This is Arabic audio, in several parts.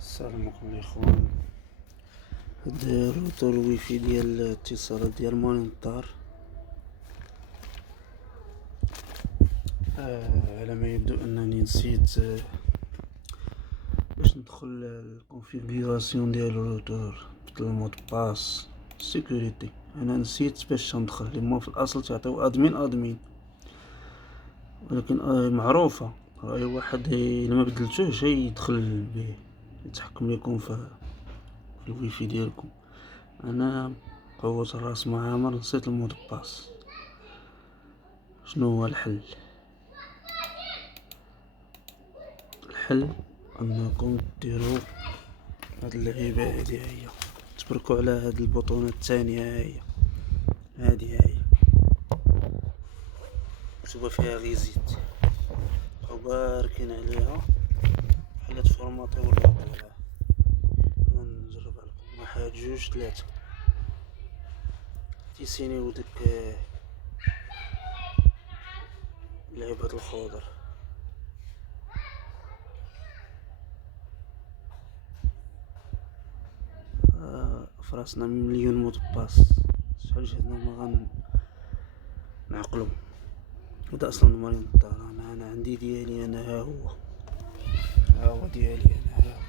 السلام عليكم الاخوان. هاد الروتور الويفي ديال الاتصالات ديال مانيطار على ما يبدو انني نسيت باش ندخل الكونفيغوراسيون ديال الروتور بدل المود باس سيكوريتي. انا نسيت باش ندخل لما في الاصل تعطيو ادمين ولكن معروفه اي واحد الا ما بدلتوهش يدخل به يتحكم لكم في الويفي ديالكم. انا قوة الراس مع عامر نسيت المود باس. شنو هو الحل انكم ديروا هاد اللعيبه هي تبركوا على هاد البطونة الثانية هي مكتوبة فيها ريزيت، بقاو باركين عليها بحال تفورماطي ولا طالع. نجربها لكم 1 2 3 تيسينيو ديك لعبة الخضر. فراسنا مليون مود باس، شحال جهدنا ما غنعقلو. هذا اصلا مالي نضطر. انا عندي ديالي انا ها هو ديالي انا ها هو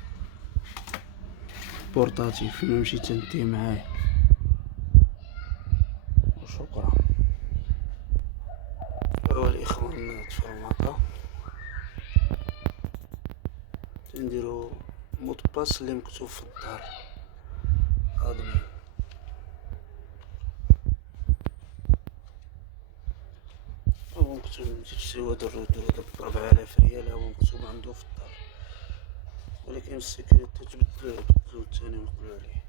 بورتاتيف فين مشيت تنتي معايا. وشكرا. هو الاخوان تفرماطا نديرو مود باس اللي مكتوب في الدار ادمين. هو مكتوب مشيت تشري هاد الروتور هدا ب4000 ريال، هو مكتوب عنده في الدار، ولكن السيكوريتي بدلو الثاني ونقولو عليه.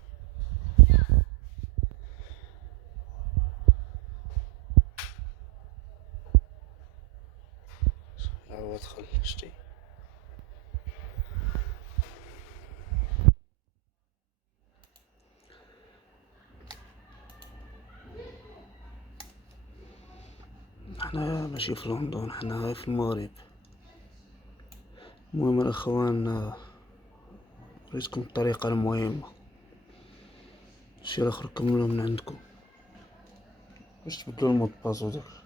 ها هو دخل شتي. حنا ماشي في لندن، حنا غير في المغرب. المهم الاخوان وريتكم الطريقة المهمة، الشي الاخر كملو من عندكم باش تبدلو المود باس وداك.